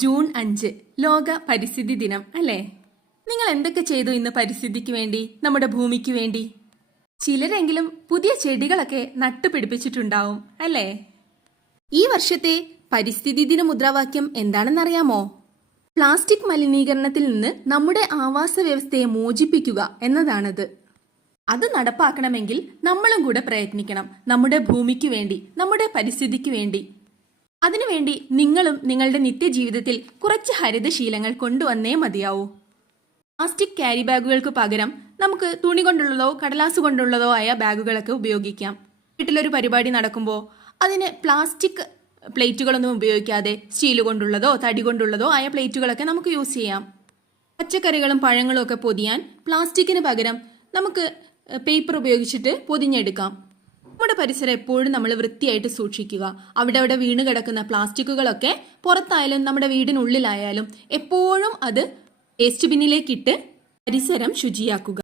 June 5 ലോക പരിസ്ഥിതി ദിനം അല്ലേ? നിങ്ങൾ എന്തൊക്കെ ചെയ്തു ഇന്ന് പരിസ്ഥിതിക്ക് വേണ്ടി, നമ്മുടെ ഭൂമിക്ക് വേണ്ടി? ചിലരെങ്കിലും പുതിയ ചെടികളൊക്കെ നട്ടുപിടിപ്പിച്ചിട്ടുണ്ടാവും അല്ലേ? ഈ വർഷത്തെ പരിസ്ഥിതി ദിന മുദ്രാവാക്യം എന്താണെന്നറിയാമോ? പ്ലാസ്റ്റിക് മലിനീകരണത്തിൽ നിന്ന് നമ്മുടെ ആവാസ വ്യവസ്ഥയെ മോചിപ്പിക്കുക എന്നതാണത്. അത് നടപ്പാക്കണമെങ്കിൽ നമ്മളും കൂടെ പ്രയത്നിക്കണം, നമ്മുടെ ഭൂമിക്ക് വേണ്ടി, നമ്മുടെ പരിസ്ഥിതിക്ക് വേണ്ടി. അതിനുവേണ്ടി നിങ്ങളും നിങ്ങളുടെ നിത്യജീവിതത്തിൽ കുറച്ച് ഹരിതശീലങ്ങൾ കൊണ്ടുവന്നേ മതിയാവൂ. പ്ലാസ്റ്റിക് ക്യാരി ബാഗുകൾക്ക് പകരം നമുക്ക് തുണി കൊണ്ടുള്ളതോ കടലാസ് കൊണ്ടുള്ളതോ ആയ ബാഗുകളൊക്കെ ഉപയോഗിക്കാം. വീട്ടിലൊരു പരിപാടി നടക്കുമ്പോൾ അതിന് പ്ലാസ്റ്റിക് പ്ലേറ്റുകളൊന്നും ഉപയോഗിക്കാതെ സ്റ്റീൽ കൊണ്ടുള്ളതോ തടി കൊണ്ടുള്ളതോ ആയ പ്ലേറ്റുകളൊക്കെ നമുക്ക് യൂസ് ചെയ്യാം. പച്ചക്കറികളും പഴങ്ങളും ഒക്കെ പൊതിയാൻ പ്ലാസ്റ്റിക്കിന് പകരം നമുക്ക് പേപ്പർ ഉപയോഗിച്ചിട്ട് പൊതിഞ്ഞെടുക്കാം. നമ്മുടെ പരിസരം എപ്പോഴും നമ്മൾ വൃത്തിയായിട്ട് സൂക്ഷിക്കുക. അവിടെ വീണ് കിടക്കുന്ന പ്ലാസ്റ്റിക്കുകളൊക്കെ പുറത്തായാലും നമ്മുടെ വീടിനുള്ളിലായാലും എപ്പോഴും അത് വേസ്റ്റ് ബിന്നിലേക്കിട്ട് പരിസരം ശുചിയാക്കുക.